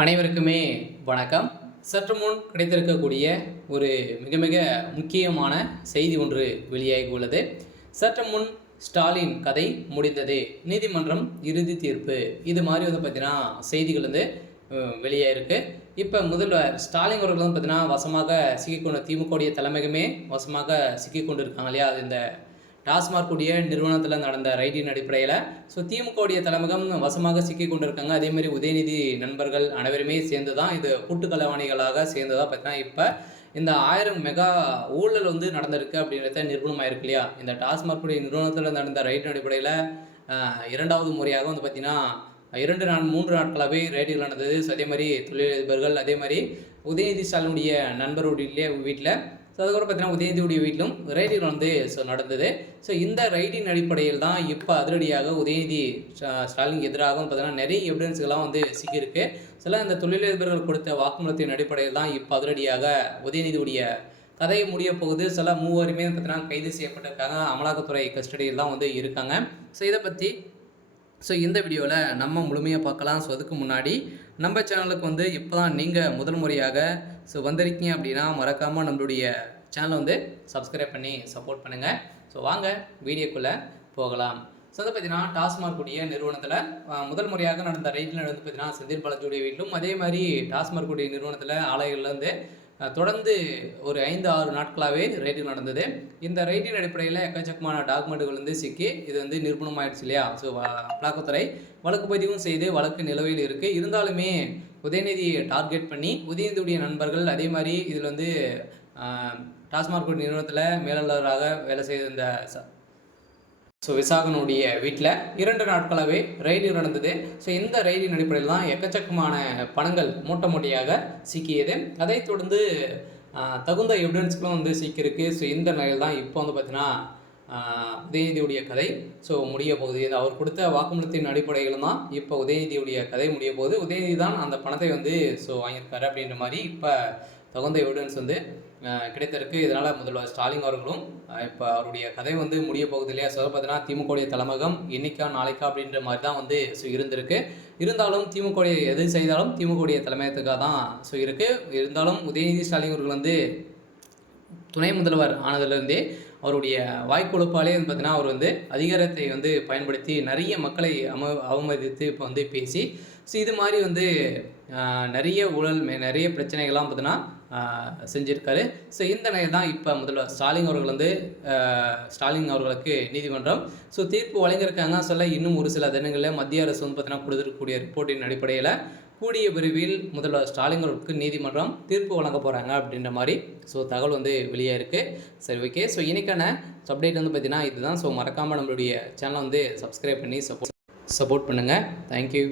அனைவருக்குமே வணக்கம். சற்று முன் கிடைத்திருக்கக்கூடிய ஒரு மிக மிக முக்கியமான செய்தி ஒன்று வெளியாகி உள்ளது. சற்று முன் ஸ்டாலின் கதை முடிந்தது, நீதிமன்றம் இறுதி தீர்ப்பு, இது மாதிரி வந்து பார்த்தீங்கன்னா செய்திகள் வந்து வெளியாயிருக்கு. இப்போ முதல்வர் ஸ்டாலின் அவர்கள் வந்து பார்த்தீங்கன்னா வசமாக சிக்கிக்கொண்ட திமுகவுடைய தலைமையகமே வசமாக சிக்கிக்கொண்டு இருக்காங்க இல்லையா? அது இந்த டாஸ்மாக் உடைய நிறுவனத்தில் நடந்த ரைடின் அடிப்படையில் திமுகவுடைய தலைமையகம் வசமாக சிக்கி கொண்டிருக்காங்க. அதேமாதிரி உதயநிதி நண்பர்கள் அனைவருமே சேர்ந்து தான் இது கூட்டுக்கலவாணிகளாக சேர்ந்து தான் பார்த்தீங்கன்னா இப்போ இந்த 1000 மெகா ஊழல் வந்து நடந்திருக்கு அப்படின்றத நிரூபணமாயிருக்கு இல்லையா? இந்த டாஸ்மாக் உடைய நிறுவனத்தில் நடந்த ரைடின் அடிப்படையில் இரண்டாவது முறையாக வந்து பார்த்தீங்கன்னா 3 நாட்களாகவே ரைடுகள் நடந்தது. அதே மாதிரி தொழிலதிபர்கள், அதே மாதிரி உதயநிதி ஸ்டாலினுடைய நண்பருடைய வீட்டில், அதுக்கப்புறம் பார்த்தீங்கன்னா உதயநிதியுடைய வீட்டிலும் ரைடுகள் வந்து நடந்தது. இந்த ரைடின் அடிப்படையில் தான் இப்போ அதிரடியாக உதயநிதி ஸ்டாலினுக்கு எதிராக பார்த்தீங்கன்னா நிறைய எவிடன்ஸ்கள்லாம் வந்து சிக்கியிருக்கு. இந்த தொழிலதிபர்கள் கொடுத்த வாக்குமூலத்தின் அடிப்படையில் தான் இப்போ அதிரடியாக உதயநிதியுடைய கதை முடிய போகுது. மூவருமே பார்த்தீங்கன்னா கைது செய்யப்பட்டிருக்காங்க. அமலாக்கத்துறை கஸ்டடியில் தான் வந்து இருக்காங்க. இதை பற்றி இந்த வீடியோவில் நம்ம முழுமையாக பார்க்கலாம். அதுக்கு முன்னாடி நம்ம சேனலுக்கு வந்து இப்போ தான் நீங்கள் முதல் முறையாக வந்திருக்கீங்க அப்படின்னா மறக்காமல் நம்மளுடைய சேனலை வந்து சப்ஸ்கிரைப் பண்ணி சப்போர்ட் பண்ணுங்கள். வாங்க வீடியோக்குள்ளே போகலாம். வந்து பார்த்தீங்கன்னா டாஸ்மாக் உடைய நிறுவனத்தில் முதல் முறையாக நடந்த ரைடில் வந்து பார்த்தீங்கன்னா செந்தில் பாலாஜியுடைய வீட்டிலும், அதே மாதிரி டாஸ்மாக் உடைய நிறுவனத்தில் ஆலைகளில் வந்து தொடர்ந்து ஒரு 5-6 நாட்களாகவே ரைடு நடந்தது. இந்த ரைடின் அடிப்படையில் எக்கச்சக்கமான டாக்குமெண்ட்டுகள் வந்து சிக்கி இது வந்து நிரூபணம் ஆயிடுச்சு இல்லையா? அமலாக்கத்துறை வழக்கு பதிவும் செய்து வழக்கு நிலுவையில் இருக்குது. இருந்தாலுமே உதயநிதியை டார்கெட் பண்ணி உதயநிதியுடைய நண்பர்கள், அதே மாதிரி இதில் வந்து டாஸ்மாக் நிறுவனத்தில் மேலாளராக வேலை செய்த இந்த விசாகனுடைய வீட்டில் 2 நாட்களாகவே ரைடு நடந்தது. இந்த ரைடின் அடிப்படையில் தான் எக்கச்சக்கமான பணங்கள் மூட்டை மூட்டையாக சிக்கியது. அதை தொடர்ந்து தகுந்த எவிடன்ஸ்களும் வந்து சிக்கியிருக்கு. இந்த நிலையில் தான் இப்போ வந்து பார்த்தீங்கன்னா உதயநிதியுடைய கதை முடிய போகுது. அவர் கொடுத்த வாக்குமூலத்தின் அடிப்படையில் தான் இப்போ உதயநிதியுடைய கதை முடிய போகுது. உதயநிதி தான் அந்த பணத்தை வந்து வாங்கியிருக்காரு அப்படின்ற மாதிரி இப்போ தகுந்த எவிடன்ஸ் வந்து கிடைத்திருக்கு. இதனால் முதல்வர் ஸ்டாலின் அவர்களும் இப்போ அவருடைய கதை வந்து முடிய போகுது இல்லையா? பார்த்தீங்கன்னா திமுகவுடைய தலைமையகம் இன்னைக்கா நாளைக்கா அப்படின்ற மாதிரி தான் வந்து இருந்திருக்கு. இருந்தாலும் திமுகவுடைய எது செய்தாலும் திமுகவுடைய தலைமையகத்துக்காக தான் இருக்குது. இருந்தாலும் உதயநிதி ஸ்டாலின் அவர்கள் வந்து துணை முதல்வர் ஆனதுலேருந்தே அவருடைய வாய்க்கொழுப்பாலே வந்து பார்த்தீங்கன்னா அவர் வந்து அதிகாரத்தை வந்து பயன்படுத்தி நிறைய மக்களை அவமதித்து இப்போ வந்து பேசி இது மாதிரி வந்து நிறைய ஊழல் நிறைய பிரச்சனைகள்லாம் பார்த்தீங்கன்னா செஞ்சுருக்காரு. இந்த நிலையில் தான் இப்போ முதல்வர் ஸ்டாலின் அவர்கள் வந்து ஸ்டாலின் அவர்களுக்கு நீதிமன்றம் தீர்ப்பு வழங்கியிருக்காங்க. இன்னும் ஒரு சில தினங்களில் மத்திய அரசு வந்து பார்த்தீங்கன்னா கொடுத்துருக்கக்கூடிய ரிப்போர்ட்டின் அடிப்படையில் கூடிய விரைவில் முதல்வர் ஸ்டாலின் அவர்களுக்கு நீதிமன்றம் தீர்ப்பு வழங்க போகிறாங்க அப்படின்ற மாதிரி தகவல் வந்து வெளியே இருக்குது. ஓகே. இன்னைக்கான அப்டேட் வந்து பார்த்தீங்கன்னா இதுதான். மறக்காமல் நம்மளுடைய சேனலை வந்து சப்ஸ்கிரைப் பண்ணி சப்போர்ட் பண்ணுங்கள். தேங்க்யூ.